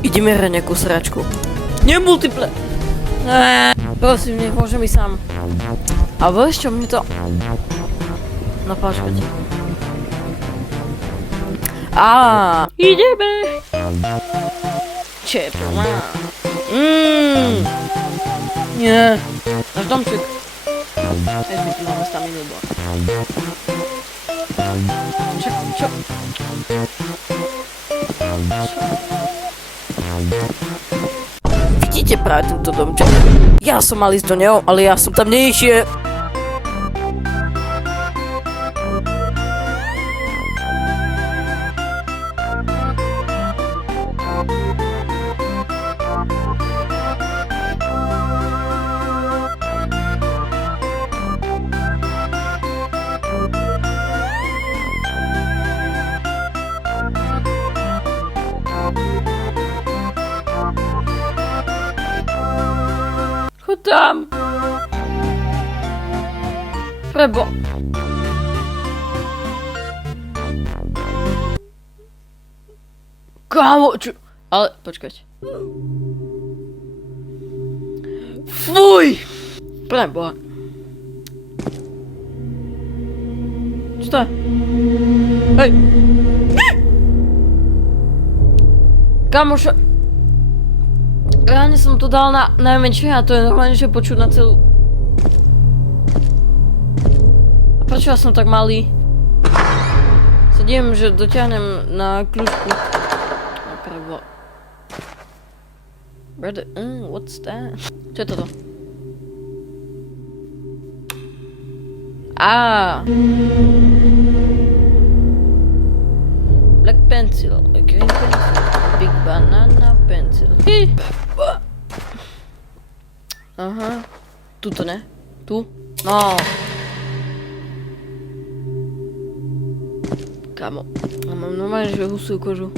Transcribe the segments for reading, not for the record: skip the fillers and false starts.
Ideme hrať nejakú sračku. Nie multiple. Prosím, nech môžem ísť sám. A vieš čo, mne to... No počkať. Ideme. Čepla. Nie. Náš domček. Nezbytý máme staminu blok. Čo? Vidíte práve tento domček? Ja som mal ísť do neho, ale ja som tam nešiel. Tam. Prebo. Kámo, čo? Ale, počkať. Fuj! Preboha. Čo to je? Hej! Kámo, čo? Reálne som to dal na najmenšie a to je normálne, že počuť na celú... A prečo ja som tak malý? Sedím, že dotiahnem na kľúčku. A prebo... Brother, what's that? Čo je toto? Black pencil, green pencil, big banana pencil. Aha. Tuto ne? Tu? No. Kámo. Ja mám normálne, že husú kožu.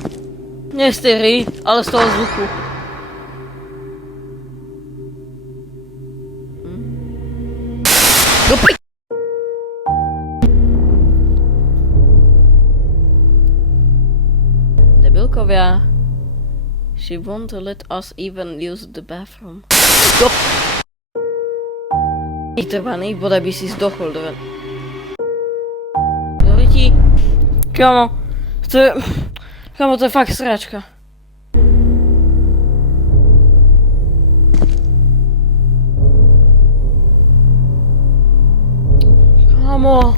Nie z tej hry, ale z toho zvuku. Debilkovia. She won't let us even use the bathroom. Stop! Trvaný, bodaj by si zdochol do... Dobrý ti. Kámo, to je fakt sračka. Kámo,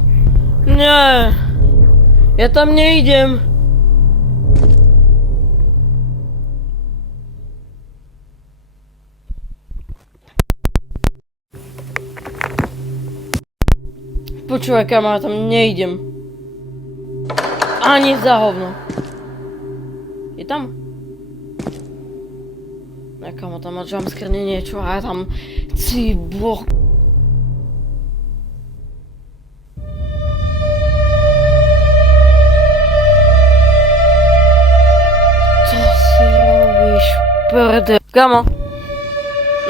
nie. Ja tam nejdem. Počúvaj, kamera, tam nejdem. Ani za hovno. Je tam? Ne, kamo, tam má jumpscare niečo a ja tam... Ci boh... Co si robíš, prde? Kamo?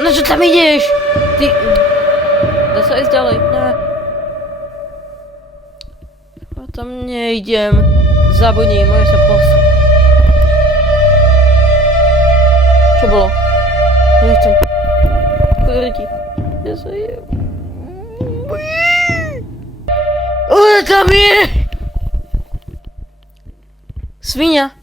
Na čo tam ideš? Ty... Dá sa ísť ďalej? Ne. Tam nejdem. Zabudni, môže sa posť. Čo bolo? Nechcem. Chodí. Ja sa jem. Tam je! Svinia.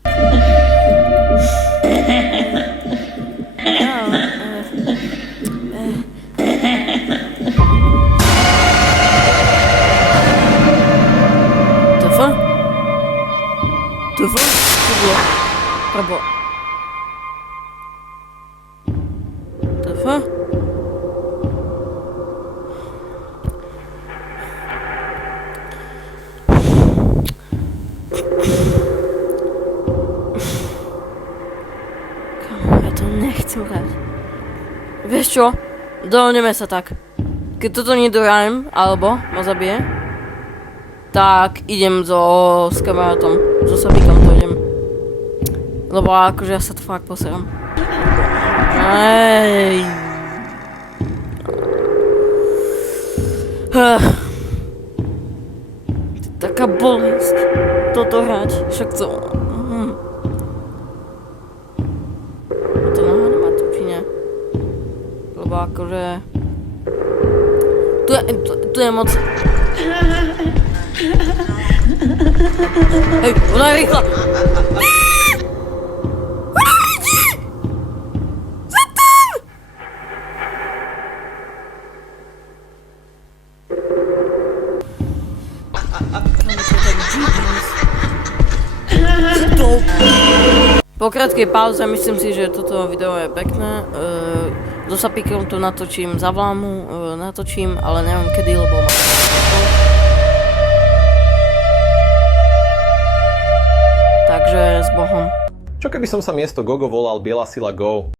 Prebo. Tefa? Kámo, ja to nechcem hrať. Vieš čo? Dohodneme sa tak. Keď toto nedorajem, alebo ma zabije, tak idem s kamarátom, so Sabikom to idem. Lebo akože ja sa to fakt poserám. Ej. Taká taká bolesť toto hrať, však to... To nemá tu, či nie? Lebo akože... Tu je moc... Hej, ona je rýchla! Po krátkej pauze myslím si, že toto video je pekné. So Sapikom to natočím za vlámu, natočím, ale neviem kedy, lebo mám... Takže s Bohom. Čo keby som sa miesto Gogo volal Biela sila Go?